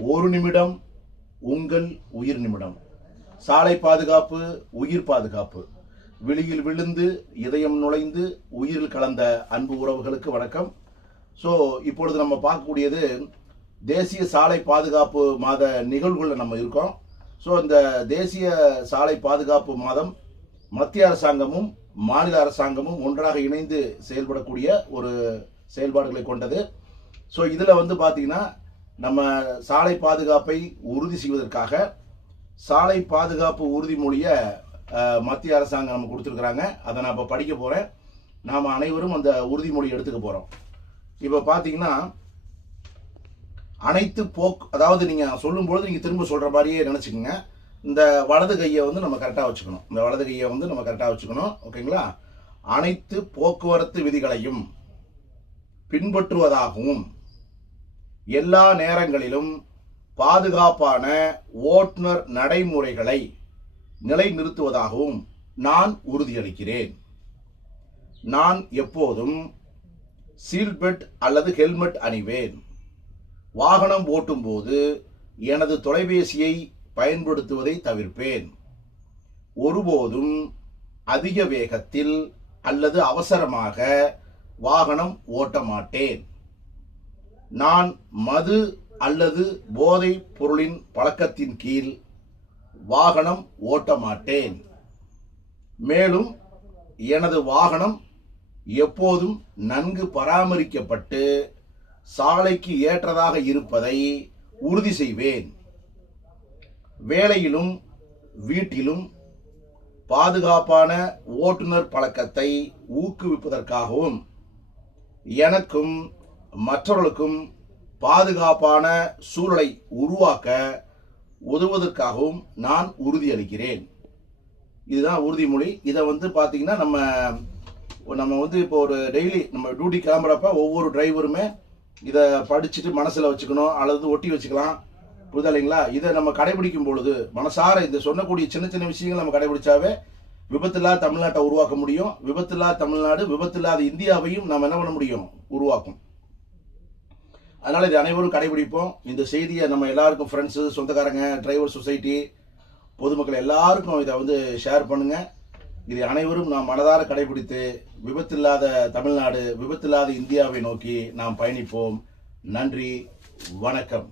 ஒரு நிமிடம் உங்கள் உயிர் நிமிடம். சாலை பாதுகாப்பு, உயிர் பாதுகாப்பு. விழியில் விழுந்து இதயம் நுழைந்து உயிரில் கலந்த அன்பு உறவுகளுக்கு வணக்கம். ஸோ இப்பொழுது நம்ம பார்க்கக்கூடியது தேசிய சாலை பாதுகாப்பு மாத நிகழ்வுகளில் நம்ம இருக்கோம். ஸோ இந்த தேசிய சாலை பாதுகாப்பு மாதம் மத்திய அரசாங்கமும் மாநில அரசாங்கமும் ஒன்றாக இணைந்து செயல்படக்கூடிய ஒரு செயல்பாடுகளை கொண்டது. ஸோ இதில் பார்த்தீங்கன்னா நம்ம சாலை பாதுகாப்பை உறுதி செய்வதற்காக சாலை பாதுகாப்பு உறுதிமொழியை மத்திய அரசாங்கம் நம்ம கொடுத்துருக்குறாங்க. அதை நான் இப்போ படிக்க போகிறேன். நாம் அனைவரும் அந்த உறுதிமொழி எடுத்துக்க போகிறோம். இப்போ பார்த்தீங்கன்னா அனைத்து அதாவது நீங்கள் சொல்லும்பொழுது நீங்கள் திரும்ப சொல்கிற மாதிரியே நினச்சிக்கோங்க. இந்த வலது கையை நம்ம கரெக்டாக வச்சுக்கணும். இந்த வலது கையை நம்ம கரெக்டாக வச்சுக்கணும். ஓகேங்களா? அனைத்து போக்குவரத்து விதிகளையும் பின்பற்றுவதாகவும் எல்லா நேரங்களிலும் பாதுகாப்பான ஓட்டுநர் நடைமுறைகளை நிலைநிறுத்துவதாகவும் நான் உறுதியளிக்கிறேன். நான் எப்போதும் சீட் பெல்ட் அல்லது ஹெல்மெட் அணிவேன். வாகனம் ஓட்டும் போது எனது தொலைபேசியை பயன்படுத்துவதை தவிர்ப்பேன். ஒருபோதும் அதிக வேகத்தில் அல்லது அவசரமாக வாகனம் ஓட்ட மாட்டேன். நான் மது அல்லது போதைப் பொருளின் பழக்கத்தின் கீழ் வாகனம் ஓட்ட மாட்டேன். மேலும் எனது வாகனம் எப்போதும் நன்கு பராமரிக்கப்பட்டு சாலைக்கு ஏற்றதாக இருப்பதை உறுதி செய்வேன். வேலையிலும் வீட்டிலும் பாதுகாப்பான ஓட்டுநர் பழக்கத்தை ஊக்குவிப்பதற்காகவும் எனக்கும் மற்றவர்களுக்கும் பாதுகாப்பான சூழலை உருவாக்க உதவுவதற்காகவும் நான் உறுதியளிக்கிறேன். இதுதான் உறுதிமொழி. இதை பார்த்தீங்கன்னா நம்ம இப்போ ஒரு டெய்லி நம்ம டியூட்டி கிளம்புறப்ப ஒவ்வொரு டிரைவருமே இதை படிச்சுட்டு மனசில் வச்சுக்கணும் அல்லது ஒட்டி வச்சுக்கலாம். புரியுதா இல்லைங்களா? இதை நம்ம கடைபிடிக்கும் பொழுது மனசார இந்த சொன்னக்கூடிய சின்ன சின்ன விஷயங்கள் நம்ம கடைபிடிச்சாவே விபத்தில்லாத தமிழ்நாட்டை உருவாக்க முடியும். விபத்தில்லாத தமிழ்நாடு, விபத்தில்லாத இந்தியாவையும் நம்ம என்ன பண்ண முடியும்? உருவாக்கும். அதனால இது அனைவரும் கடைபிடிப்போம். இந்த செய்தியை நம்ம எல்லாருக்கும், ஃப்ரெண்ட்ஸு, சொந்தக்காரங்க, டிரைவர் சொசைட்டி, பொதுமக்கள் எல்லாருக்கும் இதை ஷேர் பண்ணுங்க. இதை அனைவரும் நாம் மனதார கடைபிடித்து விபத்தில்லாத தமிழ்நாடு, விபத்தில்லாத இந்தியாவை நோக்கி நாம் பயணிப்போம். நன்றி, வணக்கம்.